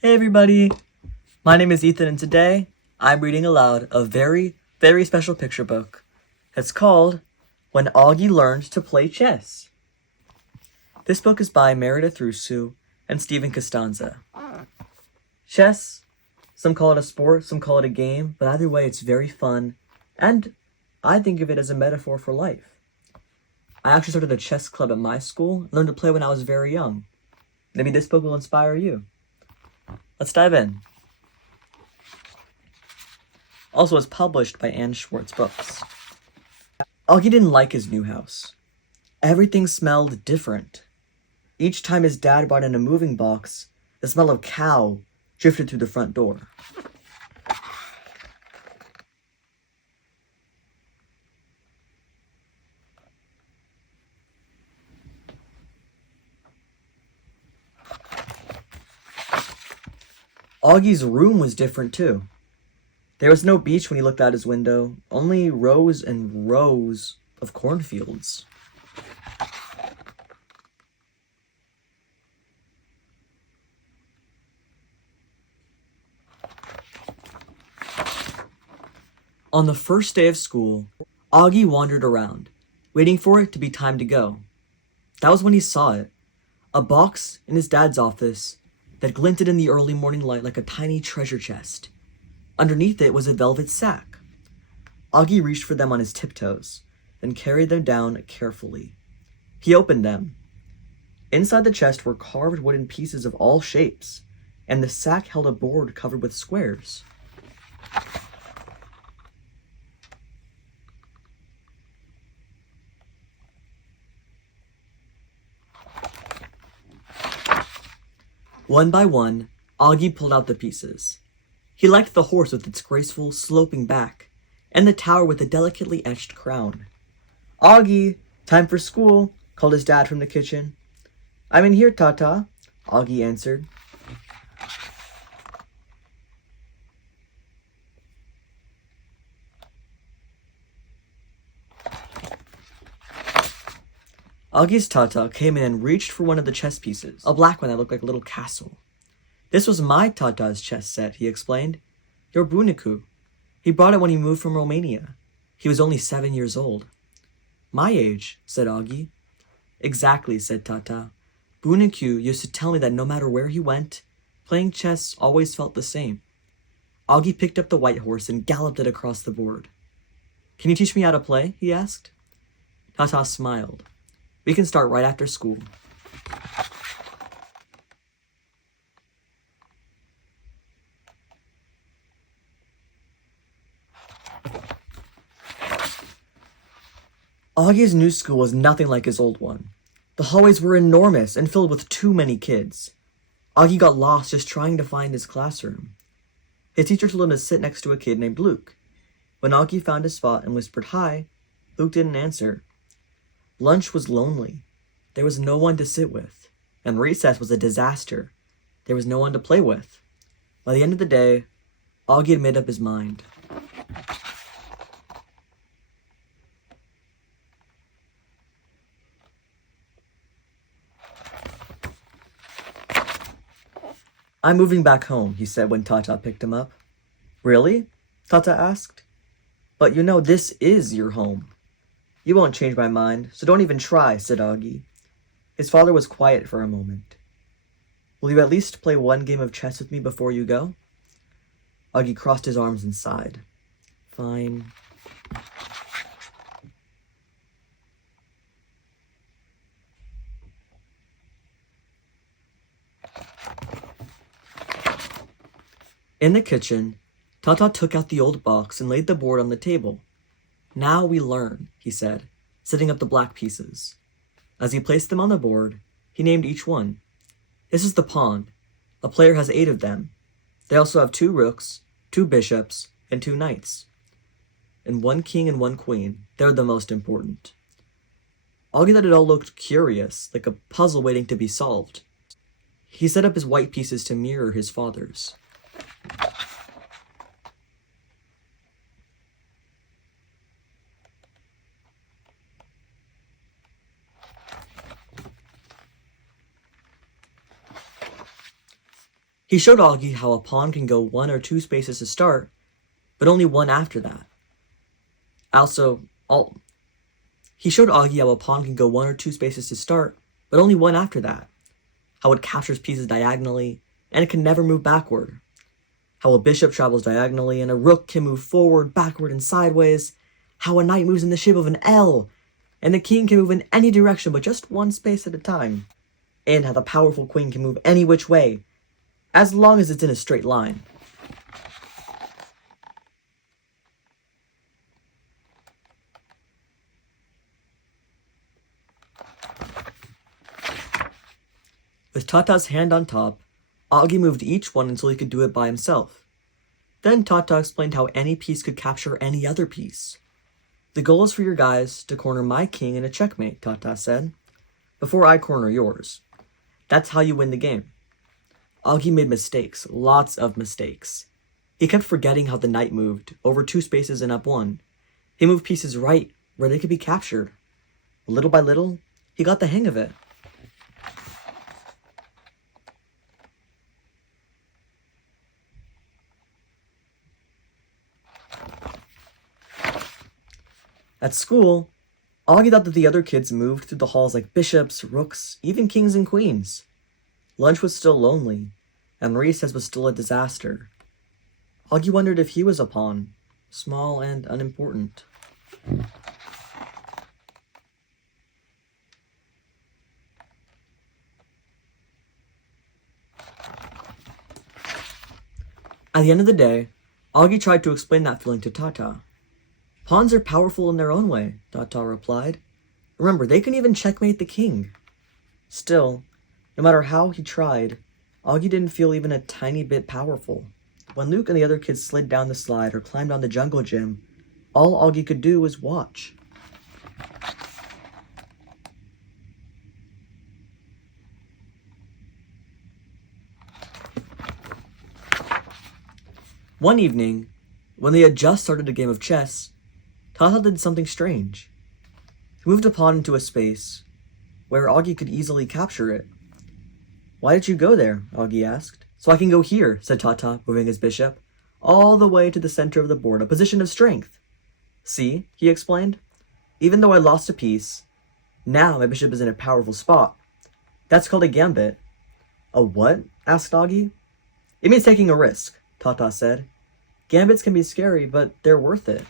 Hey everybody, my name is Ethan and today I'm reading aloud a very, very special picture book. It's called When Auggie Learned to Play Chess. This book is by Meredith Rusu and Stephen Costanza. Chess, some call it a sport, some call it a game, but either way it's very fun and I think of it as a metaphor for life. I actually started a chess club at my school and learned to play when I was very young. Maybe this book will inspire you. Let's dive in. Also, it's published by Ann Schwartz Books. Auggie didn't like his new house. Everything smelled different. Each time his dad brought in a moving box, the smell of cow drifted through the front door. Augie's room was different too. There was no beach when he looked out his window, only rows and rows of cornfields. On the first day of school, Auggie wandered around, waiting for it to be time to go. That was when he saw it, a box in his dad's office that glinted in the early morning light like a tiny treasure chest. Underneath it was a velvet sack. Auggie reached for them on his tiptoes, then carried them down carefully. He opened them. Inside the chest were carved wooden pieces of all shapes, and the sack held a board covered with squares. One by one, Auggie pulled out the pieces. He liked the horse with its graceful, sloping back, and the tower with a delicately etched crown. "Auggie, time for school," called his dad from the kitchen. "I'm in here, Tata," Auggie answered. Augie's Tata came in and reached for one of the chess pieces, a black one that looked like a little castle. "This was my Tata's chess set," he explained. "Your Buniku. He brought it when he moved from Romania. He was only 7 years old." "My age," said Auggie. "Exactly," said Tata. "Buniku used to tell me that no matter where he went, playing chess always felt the same." Auggie picked up the white horse and galloped it across the board. "Can you teach me how to play?" he asked. Tata smiled. "We can start right after school." Augie's new school was nothing like his old one. The hallways were enormous and filled with too many kids. Auggie got lost just trying to find his classroom. His teacher told him to sit next to a kid named Luke. When Auggie found his spot and whispered hi, Luke didn't answer. Lunch was lonely. There was no one to sit with. And recess was a disaster. There was no one to play with. By the end of the day, Auggie had made up his mind. "I'm moving back home," he said when Tata picked him up. "Really?" Tata asked. "But you know this is your home." "You won't change my mind, so don't even try," said Auggie. His father was quiet for a moment. "Will you at least play one game of chess with me before you go?" Auggie crossed his arms and sighed. "Fine." In the kitchen, Tata took out the old box and laid the board on the table. "Now we learn," he said, setting up the black pieces. As he placed them on the board, he named each one. "This is the pawn. A player has 8 of them. They also have 2 rooks, 2 bishops, and 2 knights. And 1 king and 1 queen. They're the most important." Auggie thought it all looked curious, like a puzzle waiting to be solved. He set up his white pieces to mirror his father's. He showed Auggie how a pawn can go 1 or 2 spaces to start, but only 1 after that. He showed Auggie how a pawn can go 1 or 2 spaces to start, but only 1 after that. How it captures pieces diagonally, and it can never move backward. How a bishop travels diagonally, and a rook can move forward, backward, and sideways. How a knight moves in the shape of an L, and the king can move in any direction but just 1 space at a time. And how the powerful queen can move any which way, as long as it's in a straight line. With Tata's hand on top, Auggie moved each one until he could do it by himself. Then Tata explained how any piece could capture any other piece. The goal is for your guys to corner my king in a checkmate, Tata said, before I corner yours. That's how you win the game. Auggie made mistakes, lots of mistakes. He kept forgetting how the knight moved, over 2 spaces and up 1. He moved pieces right where they could be captured. Little by little, he got the hang of it. At school, Auggie thought that the other kids moved through the halls like bishops, rooks, even kings and queens. Lunch was still lonely, and recess was still a disaster. Auggie wondered if he was a pawn, small and unimportant. At the end of the day, Auggie tried to explain that feeling to Tata. Pawns are powerful in their own way, Tata replied. Remember, they can even checkmate the king. Still, no matter how he tried, Auggie didn't feel even a tiny bit powerful. When Luke and the other kids slid down the slide or climbed on the jungle gym, all Auggie could do was watch. One evening, when they had just started a game of chess, Tata did something strange. He moved a pawn into a space where Auggie could easily capture it. Why did you go there? Auggie asked. So I can go here, said Tata, moving his bishop, all the way to the center of the board, a position of strength. See, he explained. Even though I lost a piece, now my bishop is in a powerful spot. That's called a gambit. A what? Asked Auggie. It means taking a risk, Tata said. Gambits can be scary, but they're worth it.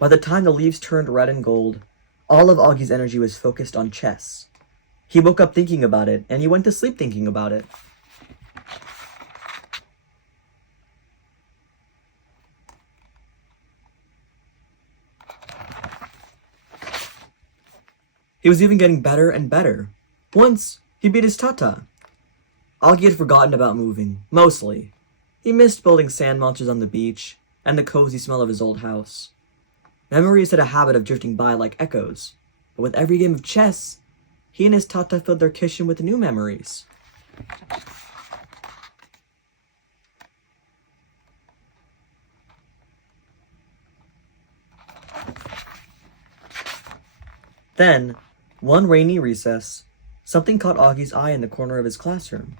By the time the leaves turned red and gold, all of Augie's energy was focused on chess. He woke up thinking about it, and he went to sleep thinking about it. He was even getting better and better. Once, he beat his Tata. Auggie had forgotten about moving, mostly. He missed building sand monsters on the beach, and the cozy smell of his old house. Memories had a habit of drifting by like echoes, but with every game of chess, he and his Tata filled their kitchen with new memories. Then, one rainy recess, something caught Augie's eye in the corner of his classroom.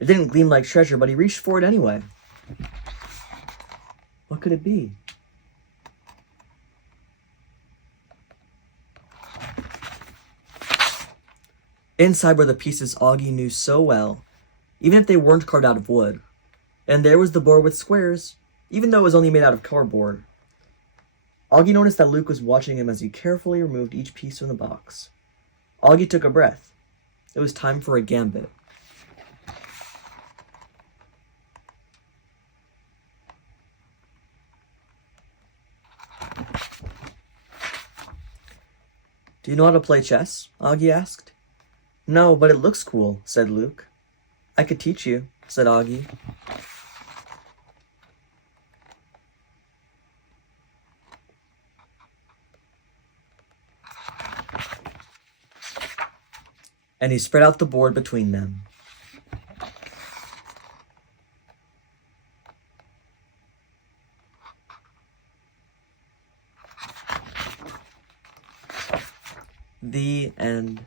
It didn't gleam like treasure, but he reached for it anyway. What could it be? Inside were the pieces Auggie knew so well, even if they weren't carved out of wood. And there was the board with squares, even though it was only made out of cardboard. Auggie noticed that Luke was watching him as he carefully removed each piece from the box. Auggie took a breath. It was time for a gambit. Do you know how to play chess? Auggie asked. No, but it looks cool, said Luke. I could teach you, said Auggie. And he spread out the board between them. The end.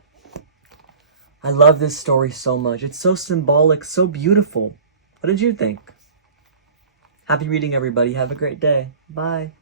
I love this story so much. It's so symbolic, so beautiful. What did you think? Happy reading, everybody. Have a great day. Bye.